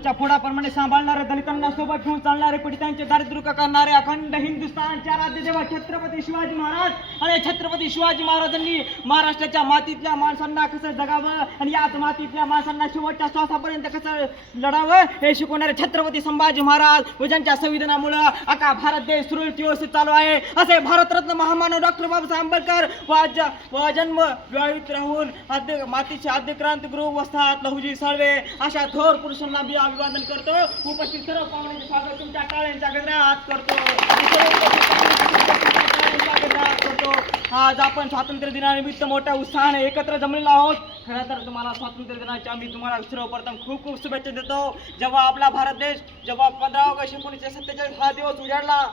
महाराष्ट्राच्या पुढाप्रमाणे सांभाळणारे, दलितांना सोबत घेऊन चालणारे, पीडितांचे दारिद्र्य करणारे अखंड हिंदुस्थानचे आराध्य देव छत्रपती शिवाजी महाराज. आणि छत्रपती शिवाजी महाराजांनी महाराष्ट्राच्या मातीतल्या माणसांना कसं जगावं आणि याच मातीतल्या माणसांना शेवटच्या श्वासापर्यंत कसं लढावं हे शिकवणारे छत्रपती संभाजी महाराज व ज्यांच्या संविधानामुळे अख्खा भारत देश सुरळीत व्यवस्थित चालू आहे असे भारतरत्न महामानव डॉक्टर बाबासाहेब आंबेडकर व जन्म विवाहित राहून मातीचे आद्य क्रांतिगृह वस्तात लहुजी साळवे अशा थोर पुरुषांना मी अभिवादन करतो. उपस्थित सर्व पाहुण्यांचे स्वागत तुमच्या टाळ्यांच्या गजरात करतो. आज आपण स्वातंत्र्य दिनानिमित्त मोठ्या उत्साहाने एकत्र जमलेलो आहोत. खरं तर तुम्हाला स्वातंत्र्य दिनाच्या आम्ही तुम्हाला सर्वप्रथम खूप खूप शुभेच्छा देतो. जेव्हा आपला भारत देश 15 ऑगस्ट 1947 हा दिवस उजाडला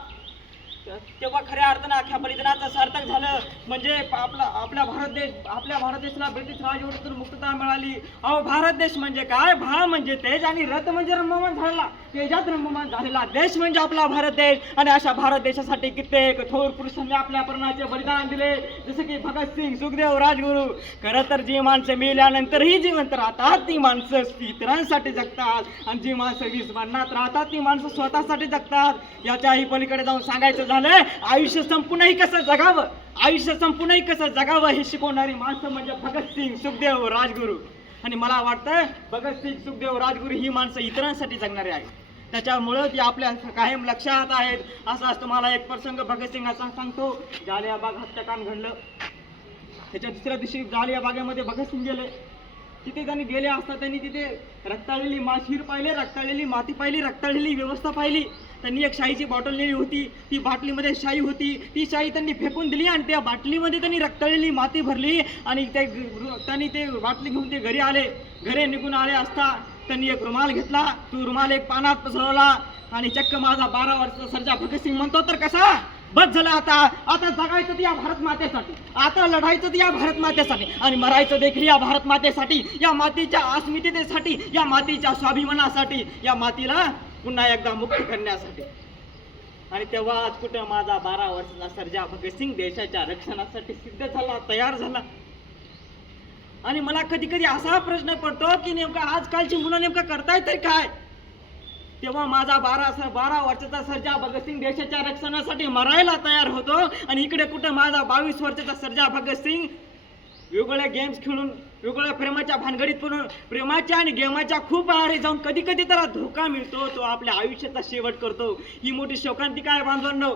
तेव्हा खऱ्या अर्थानं अख्ख्या बलिदानाचं सार्थक झालं. म्हणजे आपल्या भारत देशाला ब्रिटिश राजवटीतून मुक्तता मिळाली. अहो भारत देश म्हणजे काय? भा म्हणजे तेज आणि रथ म्हणजे रममान झालेला, तेजात रममान झालेला देश म्हणजे आपला भारत देश. आणि अशा भारत देशासाठी कित्येक थोर पुरुषांनी आपल्या प्राणाचे बलिदान दिले, जसे की भगतसिंग, सुखदेव, राजगुरू. खरं तर जी माणसं मेल्यानंतरही जिवंत राहतात ती माणसं इतरांसाठी जगतात, आणि जी माणसं विस्मरणात राहतात ती माणसं स्वतःसाठी जगतात. याच्याही पलीकडे जाऊन सांगायचं झालं आयुष्य संपूर्णही कसं जगावं हे शिकवणारी माणसं म्हणजे भगतसिंग, सुखदेव, राजगुरू. आणि मला वाटतं भगतसिंग, सुखदेव, राजगुरू ही माणसं इतरांसाठी जगणारे आहेत. त्याच्यामुळं ती आपल्या कायम लक्षात आहेत. असं तुम्हाला एक प्रसंग भगतसिंगाचा सांगतो. जालियाबाग हत्याकांड घडलं. त्याच्या दुसऱ्या दिवशी जालियाबागेमध्ये भगतसिंग गेले. तिथे त्यांनी गेले असता त्यांनी तिथे रक्ताळलेली शीर पाहिले, रक्ताळलेली माती पाहिली, रक्ताळलेली व्यवस्था पाहिली. त्यांनी एक शाईची बॉटल नेली होती. ती बाटलीमध्ये शाई होती. ती शाई त्यांनी फेकून दिली आणि त्या बाटलीमध्ये त्यांनी रक्ताळलेली माती भरली आणि त्यांनी ते बाटली घेऊन ते घरी आले. घरी निघून आले असता त्यांनी एक रुमाल घेतला. तो रुमाल एक पानात पसरवला आणि चक्क माझा 12 वर्षाचा सर्जा भगतसिंग म्हणतो तर कसा बस झालं. आता जगायचं या भारत मातेसाठी, आता लढायचं या भारत मातेसाठी आणि मरायचं देखील या भारत मातेसाठी, या मातीच्या अस्मितेसाठी, या मातीच्या स्वाभिमानासाठी, या मातीला पुन्हा एकदा मुक्त करण्यासाठी. आणि तेव्हा आज कुठं माझा 12 वर्षाचा सर्जा भगतसिंग देशाच्या रक्षणासाठी सिद्ध झाला, तयार झाला. आणि मला कधी कधी असा प्रश्न पडतो की नेमका आजकालची मुलं नेमकं करतायत तरी काय. तेव्हा माझा 12 वर्षाचा सर्जा भगतसिंग देशाच्या रक्षणासाठी मरायला तयार होतो आणि इकडे कुठं माझा 22 वर्षाचा सर्जा भगतसिंग वेगवेगळ्या गेम्स खेळून, वेगवेगळ्या प्रेमाच्या भानगडीत पडून, प्रेमाच्या आणि गेमाच्या खूप आहारी जाऊन कधी कधी त्याला धोका मिळतो. तो आपल्या आयुष्याचा शेवट करतो. ही मोठी शोकांतिका आहे बांधवांनो.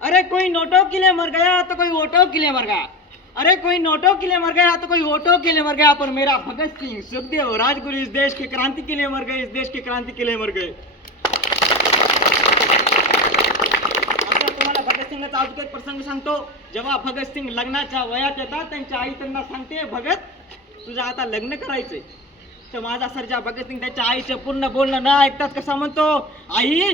अरे कोई नोटों के लिए मर गया तो कोई वोटों के लिए मर गया. अरे कोई नोटों के लिए मर गया तो कोई वोटों के लिए मर गया. पर मेरा भगत सिंह, सुखदेव, राजगुरु इस देश की क्रांति के लिए मर गए, इस देश की क्रांति के लिए मर गए. तुम्हाला भगतसिंगाचा अजून एक प्रसंग सांगतो. जेव्हा भगतसिंग लग्नाच्या वयात येतात त्यांची आई त्यांना सांगते भगत तुझं आता लग्न करायचंय. तर माझा सर्जा भगतसिंग त्याच्या आईचं पूर्ण बोलणं न ऐकतात कसा म्हणतो, आई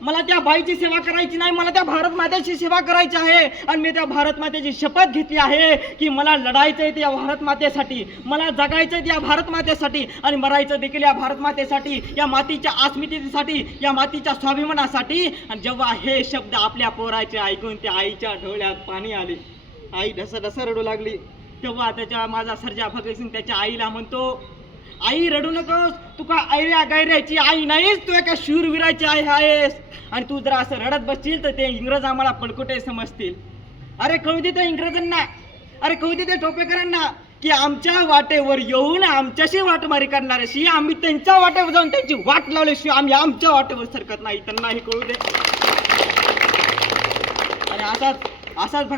मला त्या बाईची सेवा करायची नाही, मला त्या भारत मातेची सेवा करायची आहे. आणि मी त्या भारत मातेची शपथ घेतली आहे की मला लढायचंय त्या भारत मातेसाठी, मला जगायचंय त्या भारत मातेसाठी आणि मरायचं देखील या भारत मातेसाठी, या मातीच्या अस्मितेसाठी, या मातीच्या स्वाभिमानासाठी. आणि जेव्हा हे शब्द आपल्या पोराचे ऐकून त्या आईच्या डोळ्यात पाणी आले, आई ढसढस रडू लागली. तेव्हा माझा सर्जा भगतसिंग त्याच्या आईला म्हणतो, आई रडू नकोस, तू का ऐऱ्या गैऱ्याची आई नाहीस, तू एका शूरवीराची आई आहेस. आणि तू जर असं रडत बसशील तर ते इंग्रज आम्हाला पडकुटे समजतील. अरे कळू दे त्या इंग्रजांना, अरे कळू दे त्या टोपेकरांना की आमच्या वाटेवर येऊन आमच्याशी वाटमारी करणाऱ्याशी आम्ही त्यांच्या वाटेवर जाऊन त्यांची वाट लावल्याशिवाय आम्ही आमच्या वाटेवर सरकत नाही. त्यांनाही कळू दे. आणि असाच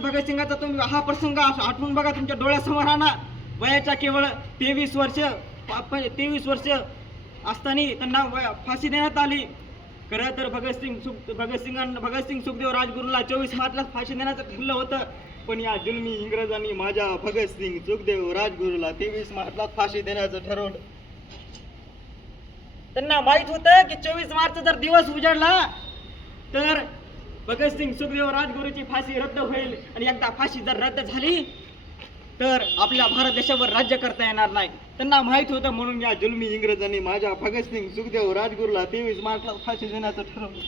भगतसिंगाचा तुम्ही हा प्रसंग आठवून बघा, तुमच्या डोळ्यासमोर आणा. वयाच्या केवळ 23 वर्ष असताना त्यांना फाशी देण्यात आली. खरं तर भगतसिंग, सुखदेव, राजगुरूला 24 मार्चला फाशी देण्याचं ठरलं होतं. पण या जुलमी इंग्रजांनी माझ्या भगतसिंग, सुखदेव, राजगुरूला 23 मार्चला फाशी देण्याचं ठरवलं. त्यांना माहित होतं की 24 मार्च जर दिवस उजाडला तर भगतसिंग, सुखदेव, राजगुरूची फाशी रद्द होईल. आणि एकदा फाशी जर रद्द झाली तर आपल्या भारत देशावर राज्य करता येणार नाही. त्यांना माहित होतं. म्हणून या जुलमी इंग्रजांनी माझ्या भगतसिंग, सुखदेव, राजगुरूला 23 मार्चला फाशी देण्याचं ठरवलं.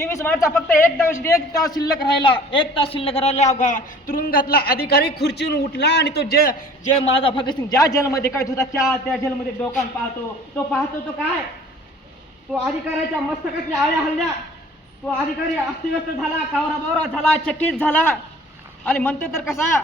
23 मार्चचा फक्त एक तास शिल्लक राहिला अवघा. तुरुंगातला अधिकारी खुर्चीवरून उठला आणि तो जे माझा भगतसिंग ज्या जेलमध्ये काय होता त्या जेलमध्ये डोकान पाहतो तो काय, तो अधिकाऱ्याच्या मस्तकातल्या आळ्या हल्ल्या. तो अधिकारी अस्तिव्यस्त झाला, कावराबावरा झाला, चकित झाला आणि म्हणतो तर कसा,